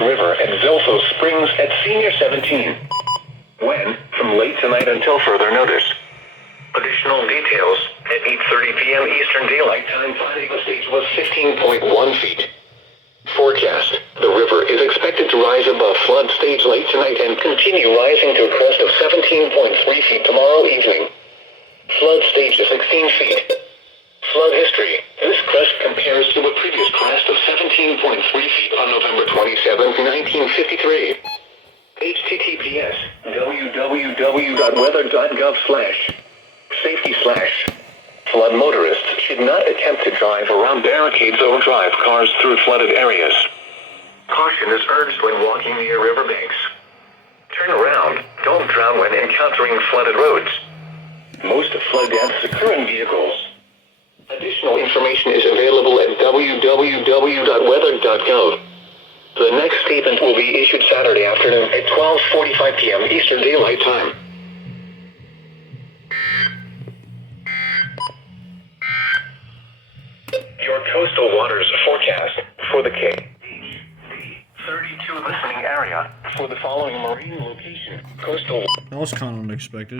River and Zolfo Springs at Senior 17. When? From late tonight until further notice. Additional details. At 8:30 p.m. Eastern Daylight Time, flood stage was 15.1 feet. Forecast. The river is expected to rise above flood stage late tonight and continue rising to a crest of 17.3 feet tomorrow evening. Flood stage is 16 feet. Flood history. This crest compares to a previous crest of 17.3 feet on November 27, 1953. https www.weather.gov/safety/ Flood motorists should not attempt to drive around barricades or drive cars through flooded areas. Caution is urged when walking near riverbanks. Turn around. Don't drown when encountering flooded roads. Most flood deaths occur in vehicles. Additional information is available at www.weather.gov. The next statement will be issued Saturday afternoon at 12:45 p.m. Eastern Daylight Time. Your coastal waters forecast for the K32 listening area for the following marine location. Coastal. That was kind of unexpected.